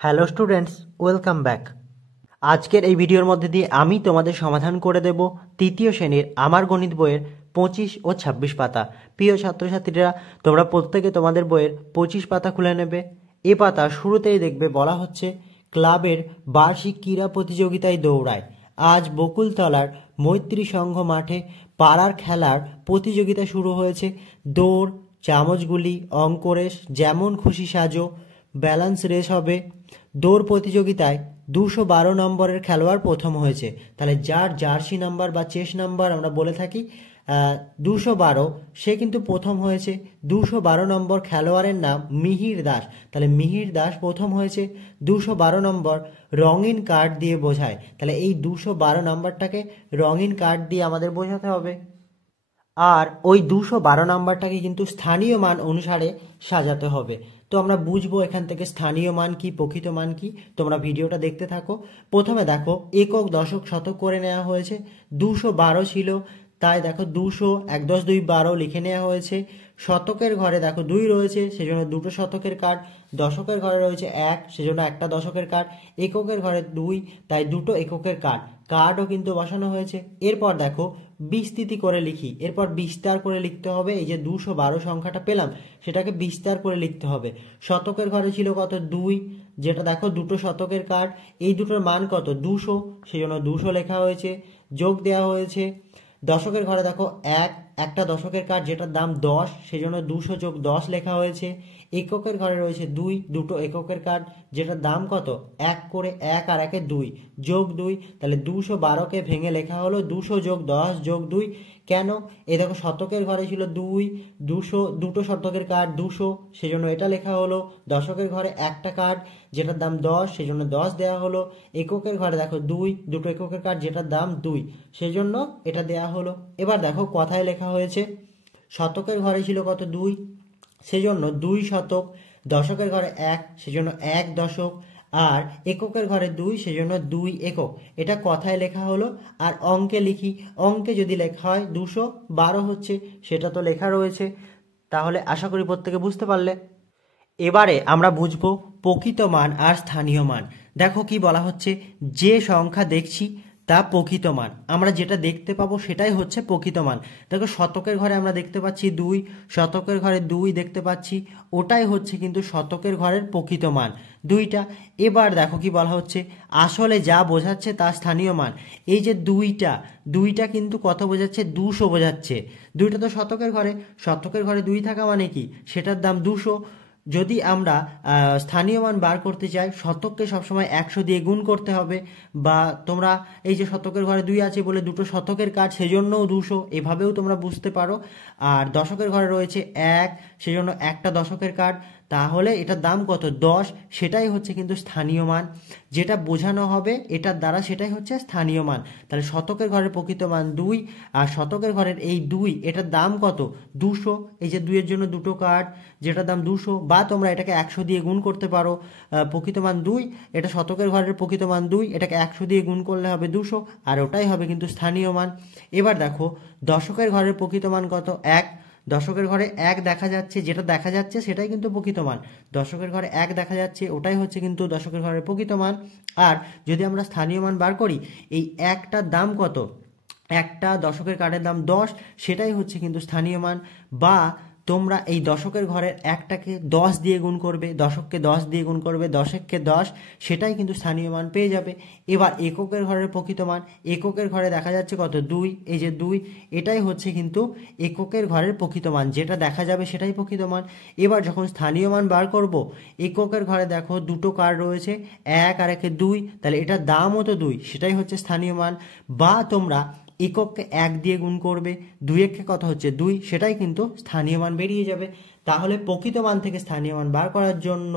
Hello students, welcome back. আজকের এই ভিডিওর মধ্যে দিয়ে আমি তোমাদের সমাধান করে দেব তৃতীয় শ্রেণীর আমার গণিত বইয়ের 25 ও 26 পাতা। প্রিয় ছাত্রছাত্রীরা, তোমরা প্রত্যেকে তোমাদের বইয়ের 25 পাতা খুলে নেবে। এ পাতা শুরুতেই দেখবে বলা হচ্ছে ক্লাবের বার্ষিক ক্রীড়া প্রতিযোগিতায় দৌড়ায়। আজ বকুলতলার মৈত্রী সংঘ মাঠে পাড়ার খেলার প্রতিযোগিতা শুরু হয়েছে। দৌড়, চামচগুলি, অঙ্ক রেস, যেমন খুশি সাজো, ব্যালেন্স রেস হবে। দৌড় প্রতিযোগিতায় 212 নম্বরের খেলোয়াড় প্রথম হয়েছে। তাহলে যার জার্সি নাম্বার বা চেস নাম্বার আমরা বলে থাকি 212, সে কিন্তু প্রথম হয়েছে। 212 নম্বর খেলোয়াড়ের নাম মিহির দাস। তাহলে মিহির দাস প্রথম হয়েছে। 212 নম্বর রঙিন কার্ড দিয়ে বোঝায়। তাহলে এই 212 নাম্বারটাকে রঙিন কার্ড দিয়ে আমাদের বোঝাতে হবে। আর ওই 212 নাম্বারটাকে কিন্তু স্থানীয় মান অনুসারে সাজাতে হবে। তো আমরা বুঝবো এখান থেকে স্থানীয় মান কি, প্রকৃত মান কি। তোমরা ভিডিওটা দেখতে থাকো। প্রথমে দেখো একক, দশক, শতক করে নেওয়া হয়েছে। 212 ছিল, তাই দেখো 200, 1 10 2 12 লিখে নেওয়া হয়েছে। শতকের ঘরে দেখো 2 রয়েছে, সেজন্য দুটো শতকের কার্ড। দশকের ঘরে রয়েছে 1, সেজন্য একটা দশকের কার্ড। এককের ঘরে 2, তাই দুটো এককের কার্ডও কিন্তু বসানো হয়েছে। এরপর দেখো বিস্তৃতি করে লিখি, এরপর বিস্তার করে লিখতে হবে। এই যে 212 সংখ্যাটা পেলাম, সেটাকে বিস্তার করে লিখতে হবে। শতকের ঘরে ছিল কত? 2, যেটা দেখো দুটো শতকের কার্ড। এই দুটোর মান কত? 200, সেই জন্য 200 লেখা হয়েছে, যোগ দেওয়া হয়েছে। দশকের ঘরে দেখো একটা দশকের কার্ড, যেটার দাম 10, সেই জন্য 200 যোগ 10 লেখা হয়েছে। এককের ঘরে রয়েছে 2, দুটো এককের কার্ড, যেটার দাম কত? 1 করে, 1 আর 1 2, যোগ 2। তাহলে 212কে ভেঙে লেখা হলো 200 যোগ 10 যোগ 2। কেন? এই দেখো শতকের ঘরে ছিল 200, দুটো শতকের কার্ড 200, সেজন্য এটা লেখা হলো। দশকের ঘরে একটা কার্ড, যেটার দাম 10, সেজন্য 10 দেওয়া হলো। এককের ঘরে দেখো 2, দুটো এককের কার্ড, যেটার দাম 2, সেজন্য এটা দেওয়া হলো। এবার দেখো কথায় লেখা হয়েছে শতকের ঘরে ছিল কত? 2, সেজন্য 2 শতক। দশকের ঘরে 1, সেজন্য 1 দশক। আর এককের ঘরে 2, সেজন্য 2 একক। এটা কথায় লেখা হলো। আর অঙ্কে লিখি, অঙ্কে যদি লেখা হয় 212 হচ্ছে, সেটা তো লেখা রয়েছে। তাহলে আশা করি প্রত্যেকে বুঝতে পারলে। এবারে আমরা বুঝবো প্রকৃত মান আর স্থানীয় মান। দেখো কি বলা হচ্ছে, যে সংখ্যা দেখছি তা প্রকৃত মান। আমরা যেটা দেখতে পাবো সেটাই হচ্ছে প্রকৃত মান। দেখো শতকের ঘরে আমরা দেখতে পাচ্ছি 2, শতকের ঘরে 2 দেখতে পাচ্ছি, ওটাই হচ্ছে কিন্তু শতকের ঘরের প্রকৃত মান, 2টা। এবার দেখো কি বলা হচ্ছে, আসলে যা বোঝাচ্ছে তা স্থানীয় মান। এই যে 2টা কিন্তু কত বোঝাচ্ছে? 200 বোঝাচ্ছে। 2টা তো শতকের ঘরে 2 থাকা মানে কি? সেটার দাম 200। যদি আমরা স্থানীয় মান বার করতে চাই, শতককে সবসময় 100 দিয়ে গুণ করতে হবে। বা তোমরা এই যে শতকের ঘরে 2 আছে বলে দুটো শতকের কার্ড, সেজন্যও 200, এভাবেও তোমরা বুঝতে পারো। আর দশকের ঘরে রয়েছে 1, সেজন্য একটা দশকের কার্ড, তাহলে এটার দাম কত? 10, সেটাই হচ্ছে কিন্তু স্থানীয় মান। যেটা বোঝানো হবে এটার দ্বারা, সেটাই হচ্ছে স্থানীয় মান। তাহলে শতকের ঘরের প্রকৃত মান 2, আর শতকের ঘরের এই 2, এটার দাম কত? 200। এই যে 2 এর জন্য দুটো কার্ড, যেটার দাম 200। বা তোমরা এটাকে 100 দিয়ে গুণ করতে পারো। প্রকৃত মান 2, এটা শতকের ঘরের প্রকৃত মান 2, এটাকে 100 দিয়ে গুণ করলে হবে 200, আর ওটাই হবে কিন্তু স্থানীয় মান। এবার দেখো দশকের ঘরের প্রকৃত মান কত? 1। দশকের ঘরে 1 দেখা যাচ্ছে, যেটা দেখা যাচ্ছে সেটাই কিন্তু প্রকৃত মান। দশকের ঘরে 1 দেখা যাচ্ছে, ওটাই হচ্ছে কিন্তু দশকের ঘরের প্রকৃত মান। আর যদি আমরা স্থানীয় মান বার করি, এই একটার দাম কত? একটা দশকের কার্ডের দাম 10, সেটাই হচ্ছে কিন্তু স্থানীয় মান। বা তোমরা এই দশকের ঘরের একটাকে 10 দিয়ে গুণ করবে, দশককে 10 দিয়ে গুণ করবে, দশককে 10, সেটাই কিন্তু স্থানীয় মান পেয়ে যাবে। এবার এককের ঘরের প্রকৃত মান, এককের ঘরে দেখা যাচ্ছে কত? 2, এই যে 2, এটাই হচ্ছে কিন্তু এককের ঘরের প্রকৃত মান, যেটা দেখা যাবে সেটাই প্রকৃত মান। এবার যখন স্থানীয় মান বার করব, এককের ঘরে দেখো দুটো কার্ড রয়েছে, 1 আর 1 2, তাহলে এটার দামও তো 2, সেটাই হচ্ছে স্থানীয় মান। বা তোমরা একককে 1 দিয়ে গুণ করবে, 2 একে কত হচ্ছে? 2, সেটাই কিন্তু স্থানীয় মান বেরিয়ে যাবে। তাহলে প্রকৃত মান থেকে স্থানীয় মান বার করার জন্য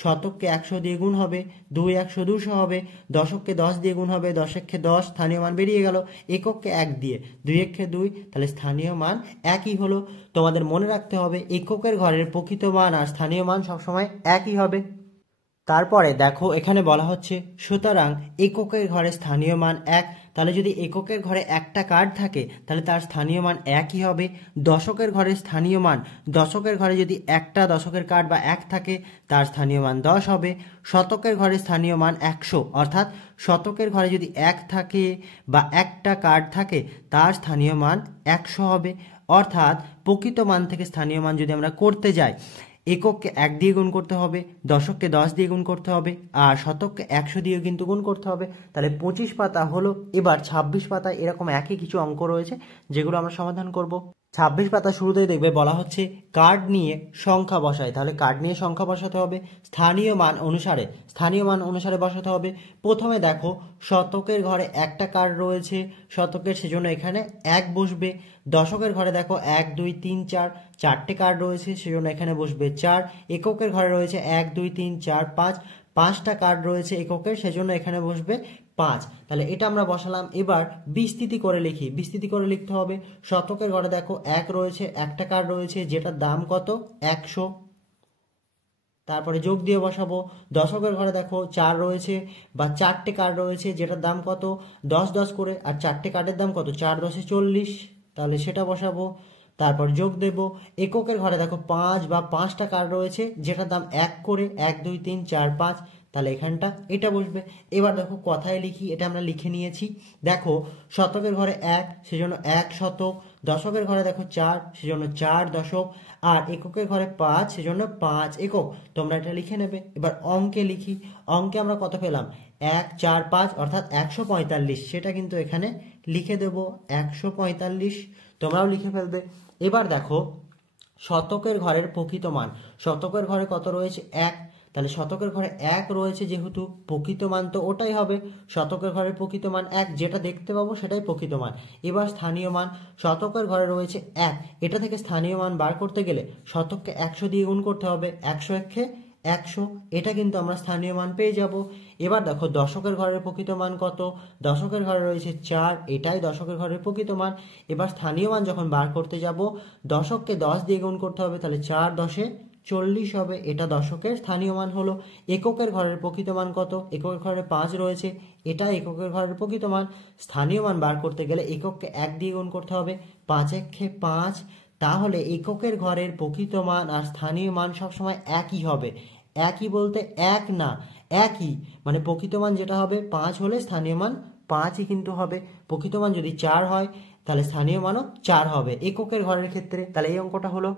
শতককে 100 দিয়ে গুণ হবে, 2 100 200 হবে। দশককে 10 দিয়ে গুণ হবে, দশককে 10, স্থানীয় মান বেরিয়ে গেল। একককে 1 দিয়ে, 2 একে 2, তাহলে স্থানীয় মান একই হলো। তোমাদের মনে রাখতে হবে এককের ঘরের প্রকৃত মান আর স্থানীয় মান সবসময় একই হবে। তারপরে দেখো এখানে বলা হচ্ছে সুতরাং এককের ঘরে স্থানীয় মান 1। তাহলে যদি এককের ঘরে একটা কার্ড থাকে তাহলে তার স্থানীয় মান 1ই হবে। দশকের ঘরে স্থানীয় মান, দশকের ঘরে যদি একটা দশকের কার্ড বা 1 থাকে তার স্থানীয় মান 10 হবে। শতকের ঘরে স্থানীয় মান 100, অর্থাৎ শতকের ঘরে যদি 1 থাকে বা একটা কার্ড থাকে তার স্থানীয় মান 100 হবে। অর্থাৎ প্রকৃত মান থেকে স্থানীয় মান যদি আমরা করতে যাই, একককে 1 দিয়ে গুণ করতে হবে, দশককে 10 দিয়ে গুণ করতে হবে, আর শতককে 100 দিয়ে কিন্তু গুণ করতে হবে। তাহলে 25 পাতা হলো। এবার 26 পাতায় এরকম একই কিছু অঙ্ক রয়েছে যেগুলো আমরা সমাধান করব। 26 পাতা শুরুতেই দেখবে বলা হচ্ছে কার্ড নিয়ে সংখ্যা বসায়। তাহলে কার্ড নিয়ে সংখ্যা বসাতে হবে, স্থানীয় মান অনুসারে বসাতে হবে। প্রথমে দেখো শতকের ঘরে একটা কার্ড রয়েছে শতকের, সেজন্য এখানে 1 বসবে। দশকের ঘরে দেখো 1 2 3 4 চারটে কার্ড রয়েছে, সেজন্য এখানে বসবে 4। এককের ঘরে রয়েছে 1 2 3 4 5, 5টা কার্ড রয়েছে এককের, সেজন্য এখানে বসবে 5। তাহলে এটা আমরা বসালাম। এবার বিস্তৃতি করে লিখি, বিস্তৃতি করে লিখতে হবে। শতকের ঘরে দেখো 1 রয়েছে, একটা কার্ড রয়েছে যেটার দাম কত 100, তারপরে যোগ দিয়ে বসাবো। দশকের ঘরে দেখো 4 রয়েছে বা চারটে কার্ড রয়েছে যেটার দাম কত 10 10 করে, আর চারটে কার্ডের দাম কত 4 10 40, তাহলে সেটা বসাবো। তারপর যোগ দেব। এককের ঘরে দেখো 5 বা 5টা কার্ড রয়েছে যেটার দাম 1 করে, 1 2 3 4 5, তাহলে এখানটা এটা বসবে। এবার দেখো কথায় লিখি, এটা আমরা লিখে নিয়েছি। দেখো শতকের ঘরে 1 সেজন্য 1 শতক, দশকের ঘরে দেখো 4 সেজন্য 4 দশক, আর এককের ঘরে 5 সেজন্য 5 একক। তোমরা এটা লিখে নেবে। এবার অঙ্কে লিখি, অঙ্কে আমরা কত পেলাম 1 4 5 অর্থাৎ 145, সেটা কিন্তু এখানে লিখে দেব 145, তোমরাও লিখে ফেলবে। এবার দেখো শতকের ঘরের প্রকৃত মান, শতকের ঘরে কত রয়েছে 1, তাহলে শতকের ঘরে 1 রয়েছে যেহেতু প্রকৃত মান তো ওটাই হবে। শতকের ঘরের প্রকৃত মান 1, যেটা দেখতে পাবো সেটাই প্রকৃত মান। এবার স্থানীয় মান, শতকের ঘরে রয়েছে 1, এটা থেকে স্থানীয় মান বার করতে গেলে শতককে 100 দিয়ে গুণ করতে হবে, 100 একে 100, এটা কিন্তু আমরা স্থানীয় মান পেয়ে যাব। এবার দেখো দশকের ঘরের প্রকৃত মান কত, দশকের ঘরে রয়েছে 4, এটাই দশকের ঘরের প্রকৃত মান। এবার স্থানীয় মান যখন বার করতে যাব দশককে 10 দিয়ে গুণ করতে হবে, তাহলে 4 10 40 হবে, এটা দশকের স্থানীয় মান হলো। এককের ঘরের প্রকৃত মান কত, এককের ঘরে 5 রয়েছে, এটা এককের ঘরের প্রকৃত মান। স্থানীয় মান বার করতে গেলে একককে 1 দিয়ে গুণ করতে হবে, 5 একে 5, তাহলে এককের ঘরের প্রকৃত মান আর স্থানীয় মান সবসময় একই হবে। একই বলতে এক না, একই, মানে প্রকৃত মান যেটা হবে 5 হলে স্থানীয় মান 5ই কিন্তু হবে। প্রকৃত মান যদি 4 হয় তাহলে স্থানীয় মানও 4 হবে এককের ঘরের ক্ষেত্রে। তাহলে এই অঙ্কটা হলো।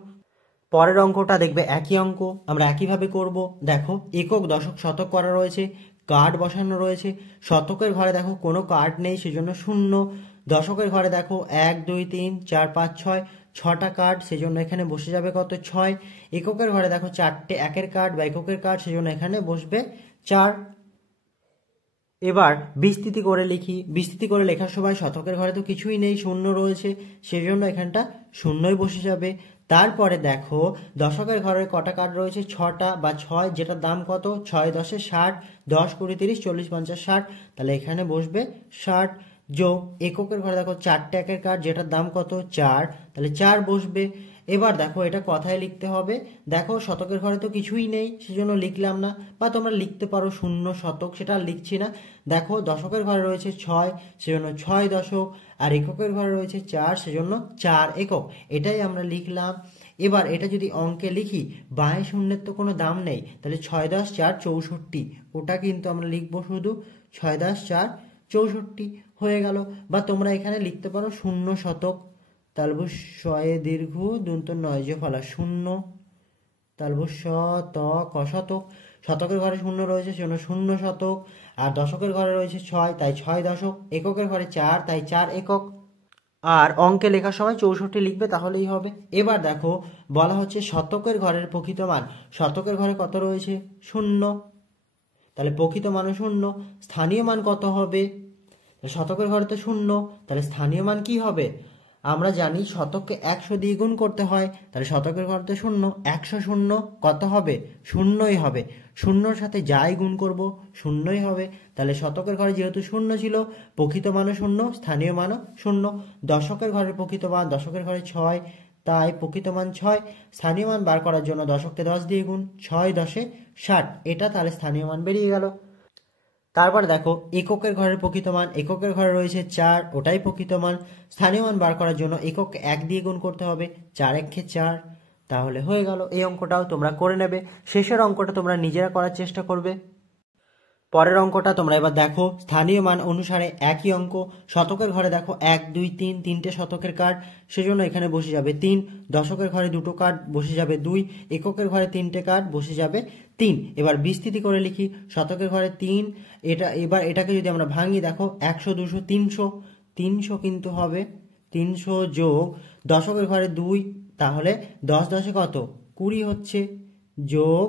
পরের অঙ্কটা দেখবে একই অঙ্ক, আমরা একইভাবে করব। দেখো একক দশক শতক করা রয়েছে, কার্ড বসানো রয়েছে। শতকের ঘরে দেখো কোনো কার্ড নেই সেজন্য 0। দশকের ঘরে দেখো 1 2 3 4 5 6, 6টা কার্ড সেজন্য এখানে বসে যাবে কত 6। এককের ঘরে দেখো 4টে একের কার্ড বা এককের কার্ড সেজন্য এখানে বসবে 4। এবার বিস্তৃতি করে লিখি, বিস্তৃতি করে লেখার সময় শতকের ঘরে তো কিছুই নেই, 0 রয়েছে, সেজন্য এখানটা 0ই বসে যাবে। তারপরে দেখো দশকের ঘরে কটা কার্ড রয়েছে 6টা বা 6, যেটার দাম কত 6 10 60, 10 20 30 40 50 60, তাহলে এখানে বসবে 60। যোগ এককের ঘরে দেখো 4টে একের কার্ড যেটার দাম কত 4, তাহলে 4 বসবে। এবার দেখো এটা কথায় লিখতে হবে। দেখো শতকের ঘরে তো কিছুই নেই সেজন্য লিখলাম না, বা তোমরা লিখতে পারো 0 শতক, সেটা আর লিখছি না। দেখো দশকের ঘরে রয়েছে 6 সেজন্য 6 দশক, আর এককের ঘরে রয়েছে 4 সেজন্য 4 একক, এটাই আমরা লিখলাম। এবার এটা যদি অঙ্কে লিখি, বাঁয়ে শূন্যের তো কোনো দাম নেই, তাহলে 6 10 4 64, ওটা কিন্তু আমরা লিখবো শুধু 6 10 4 64 হয়ে গেল। বা তোমরা এখানে লিখতে পারো 0 শতক, তালবু শয়ে দীর্ঘ দন্ত নয় যে ফলা 0, তালবু শ ত ক শতক। শতকের ঘরে 0 রয়েছে সেজন্য 0 শতক, আর দশকের ঘরে রয়েছে 6 তাই 6 দশক, এককের ঘরে 4 তাই 4 একক। আর অঙ্কে লেখার সময় 64 লিখবে তাহলেই হবে। এবার দেখো বলা হচ্ছে শতকের ঘরের প্রকৃত মান, শতকের ঘরে কত রয়েছে 0, তাহলে প্রকৃত মানও 0, স্থানীয় মান কত হবে, শতকের ঘরে তো 0, তাহলে স্থানীয় মান কি হবে, আমরা জানি শতককে 100 দিয়ে গুণ করতে হয়, তাহলে শতকের ঘরে তো 0, 100 শূন্য কত হবে 0ই হবে, 0-র সাথে যাই গুণ করব 0ই হবে। তাহলে শতকের ঘরে যেহেতু 0 ছিল, প্রকৃত মানও 0, স্থানীয় মানও 0। দশকের ঘরের প্রকৃত মান, দশকের ঘরে 6, তাই প্রকৃত মান 6। স্থানীয় মান বার করার জন্য দশককে 10 দিয়ে গুণ, 6 10 60, এটা তাহলে স্থানীয় মান বেরিয়ে গেল। তারপর দেখো এককের ঘরের প্রকৃত মান, এককের ঘরে রয়েছে 4, ওটাই প্রকৃত মান। স্থানীয় মান বার করার জন্য এককে 1 দিয়ে গুণ করতে হবে, 4 1 4, তাহলে হয়ে গেল। এই অঙ্কটাও তোমরা করে নেবে। শেষের অঙ্কটা তোমরা নিজেরা করার চেষ্টা করবে। পরের অঙ্কটা তোমরা এবার দেখো, স্থানীয় মান অনুসারে একই অঙ্ক। শতকের ঘরে দেখো 1 2 3, তিনটে শতকের কার্ড, সেজন্য এখানে বসে যাবে 3। দশকের ঘরে দুটো কার্ড, বসে যাবে 2। এককের ঘরে তিনটে কার্ড, বসে যাবে 3। এবার বিস্তৃতি করে লিখি, শতকের ঘরে 3, এবার এটাকে যদি আমরা ভাঙি দেখো 100 200 300, 300 কিন্তু হবে 300 যোগ দশকের ঘরে 2, তাহলে 10 10 কত 20 হচ্ছে, যোগ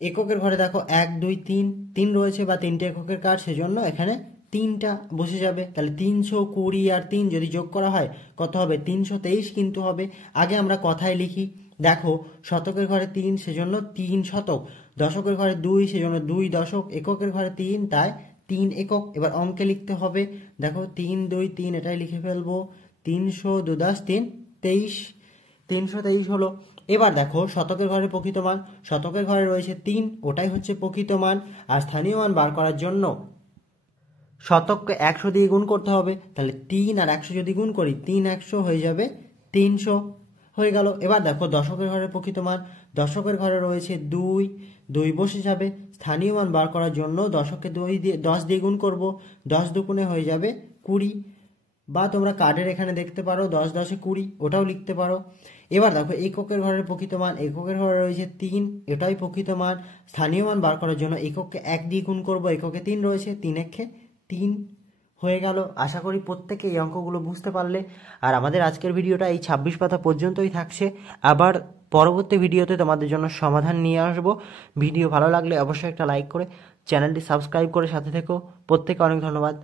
এককের ঘরে দেখো 1 2 3, 3 রয়েছে বা তিনটে এককের কার্ড, সেজন্য এখানে 3টা বসে যাবে। তাহলে 320 আর 3 যদি যোগ করা হয় কত হবে, 323 কিন্তু হবে। আগে আমরা কথায় লিখি, দেখো শতকের ঘরে 3, সেজন্য 3 শতক। দশকের ঘরে 2, সেজন্য 2 দশক। এককের ঘরে 3, তাই 3 একক। এবার অঙ্কে লিখতে হবে, দেখো 3 2 3, এটাই লিখে ফেলবো। 300 2 10 3 23, 323 হলো। এবার দেখো শতকের ঘরে প্রকৃত মান, শতকের ঘরে রয়েছে 3, ওটাই হচ্ছে প্রকৃত মান। আর স্থানীয় মান বার করার জন্য শতককে 100 দিয়ে গুণ করতে হবে, তাহলে 3 আর 100 যদি গুণ করি 3 100 হয়ে যাবে 300, হয়ে গেল। এবার দেখো দশকের ঘরে প্রকৃত মান, দশকের ঘরে রয়েছে 2, 2 বসে যাবে। স্থানীয় মান বার করার জন্য দশককে 10 দিয়ে গুণ করব, 10 দুগুণে হয়ে যাবে 20, বা তোমরা কার্ডের এখানে দেখতে পারো 10 10 20, ওটাও লিখতে পারো। এবার দেখো এককের ঘরের প্রকৃত মান, এককের ঘরে রয়েছে 3, এটাই প্রকৃত মান। স্থানীয় মান বার করার জন্য এককে 1 দিয়ে গুণ করব, এককে 3 রয়েছে, 3 1 3, হয়ে গেল। আশা করি প্রত্যেকে এই অঙ্কগুলো বুঝতে পারলে। আর আমাদের আজকের ভিডিওটা এই 26 পাতা পর্যন্তই থাকছে। আবার পরবর্তী ভিডিওতে তোমাদের জন্য সমাধান নিয়ে আসবো। ভিডিও ভালো লাগলে অবশ্যই একটা লাইক করে চ্যানেলটি সাবস্ক্রাইব করে সাথে থেকো। প্রত্যেকে অনেক ধন্যবাদ।